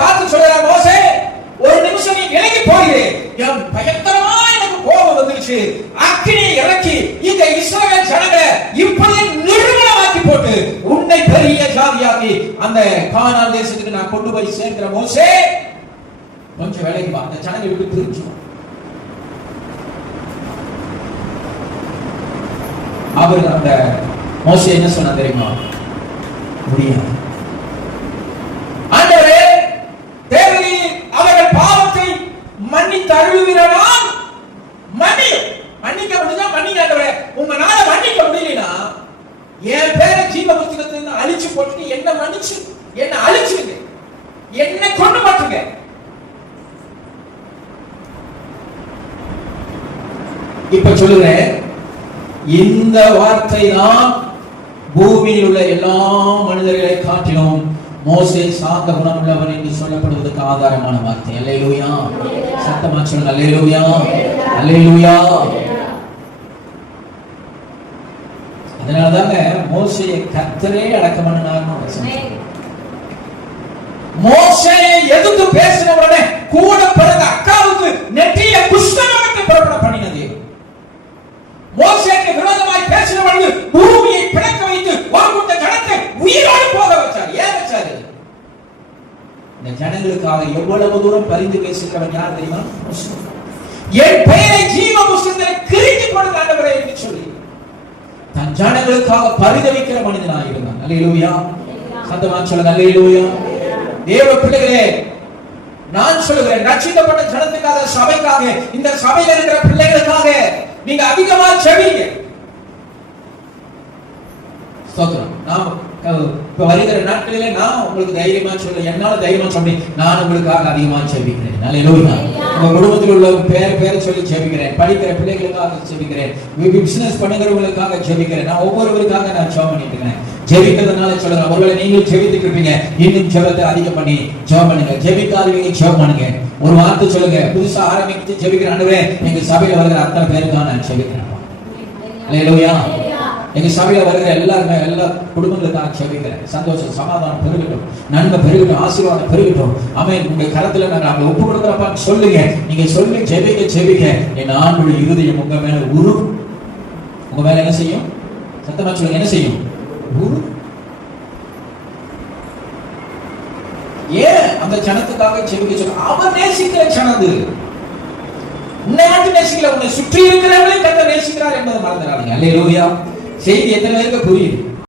பார்த்து சொல்றார், மோசே ஒரு நிமிஷம் நீ விலகி போயிரு, என் பயங்கரமா எனக்கு கோபம் வந்துருச்சு, அக்கினியை இறக்கி இந்த இஸ்ரவேல் ஜனங்களை இப்படியே நிர்மூலமாக்கி போட்டு உன்னை பெரிய ஜாதியாக்கி அந்த கானான் தேசத்துக்கு நான் கொண்டு போய் சேர்க்கிற மோசே கொஞ்சம் வேலைக்கு வா, அந்த ஜனங்களை விட்டு பிரிச்சு. அவர் அந்த மோசே என்ன சொன்னா தெரியுமா? முடியாது, ஆண்டவரே தேவரீர் அவர்கள் பாவத்தை மன்னித்து அருளுவீரானால் மன்னியும். மன்னிக்க முடிஞ்சா மன்னிக்க ஆண்டவரே, உங்களால மன்னிக்க முடியலனா என் பேரை ஜீவ புத்தகத்துல அழிச்சு போட்டு என்ன மன்னிச்சு என்ன அழிச்சுங்க, என்ன கொண்டு மாட்டுங்க. இப்ப சொல்லுறேன், இந்த வார்த்தை தான் பூமியில் உள்ள எல்லா மனிதர்களை காட்டிலும் மோசே சாந்த குணமுள்ளவன் என்று சொல்லப்படுவதற்கு ஆதாரமான வார்த்தை. அல்லேலூயா, சத்தமா சொல்லுங்க அல்லேலூயா, அல்லேலூயா. அதனாலதாங்க மோசேயை கர்த்தரே அடக்கம் பண்ணினார். மோசேயை எதிர்த்து பேசின உடனே கூட பிறந்த அக்காவுக்கு நெற்றியில குஷ்டரோகத்தை புறப்பட பண்ணினது. மோசேக்கு விரோதமாய் பேசின பொழுது பூமியை பிளக்க வைத்து ஒரு கூட்ட ஜனத்தை உயிரோடு போக வச்சார். ஏன் வச்சாரு? இந்த ஜனங்களுக்காக எவ்வளவு தூரம் பரிந்து பேசுகிறவன் யார் தெரியுமா? என் பெயரை ஜீவ புஸ்தகத்தில் கிழித்து கொடுத்த ஆண்டவரே என்று சொல்லி தன் ஜனங்களுக்காக பரிதவிக்கிற மனிதனாக இருந்தான். அல்லேலூயா, சத்தமா சொல்லுங்க அல்லேலூயா. தேவ பிள்ளைகளே, நான் சொல்லுகிறேன், ரட்சிக்கப்பட்ட ஜனத்துக்காக, சபைக்காக, இந்த சபையில் இருக்கிற பிள்ளைகளுக்காக நீங்க அதிகமா செபிங்க. ஸ்தோத்திரம். நாம் இப்ப வருகிற நாட்களிலே நான் உங்களுக்கு தைரியமா சொல்ல, என்னால தைரியமா சொன்னேன், நான் உங்களுக்காக அதிகமா செபிக்கிறேன். அல்லேலூயா. உங்க குடும்பத்தில் உள்ள பேரை சொல்லி செபிக்கிறேன், படிக்கிற பிள்ளைகளுக்காக செபிக்கிறேன், பிசினஸ் பண்ணுகிறவங்களுக்காக செபிக்கிறேன். நான் ஒவ்வொருவருக்காக நான் ஜெபம் பண்ணிட்டு இருக்கேன். ஜெபிக்கிறதுனால சொல்றேன், ஒருவேளை நீங்களும் ஜெபித்துட்டு இருப்பீங்க, இன்னும் ஜெபத்தை அதிகம் பண்ணி ஜெபம் பண்ணுங்க. ஜெபிக்காதவங்க ஜெபம் பண்ணுங்க. ஒரு வார்த்தை சொல்லுங்க, புதுசா ஆரம்பிச்சு ஜெபிக்கிற ஆண்டவரே எங்க சபையில வருகிற அத்தனை பேருக்காக நான் ஜெபிக்கிறேன். அல்லேலூயா. எங்க சபையில வருகிற எல்லாருமே, எல்லா குடும்பங்களுக்காக ஜெபிக்கிறேன். சந்தோஷம், சமாதானம் பெருகட்டும், நன்மை பெருகட்டும், ஆசீர்வாதம் பெருகட்டும். ஆமென். உங்க கரத்துல நாங்க ஒப்பு கொடுக்கிறப்ப சொல்லுங்க, நீங்க சொல்லி ஜெபிக்க ஜெபிக்க என் ஆண்டவருடைய இருதயம் உங்க மேல உங்க மேல என்ன செய்யும்? சத்தமா சொல்லுங்க, என்ன செய்யும்? ஏன் அந்த ஜனத்துக்காக ஜெபிக்க சொல்ல? அவர் நேசிக்கிற ஜனது. உன்னை மட்டும் நேசிக்கல, உன்னை சுற்றி இருக்கிறவர்களே கர்த்தர் நேசிக்கிறார் என்பதை மறந்துடாதீங்க. அல்லேலூயா. செய்தி எத்தனை பேருக்கு புரியுது?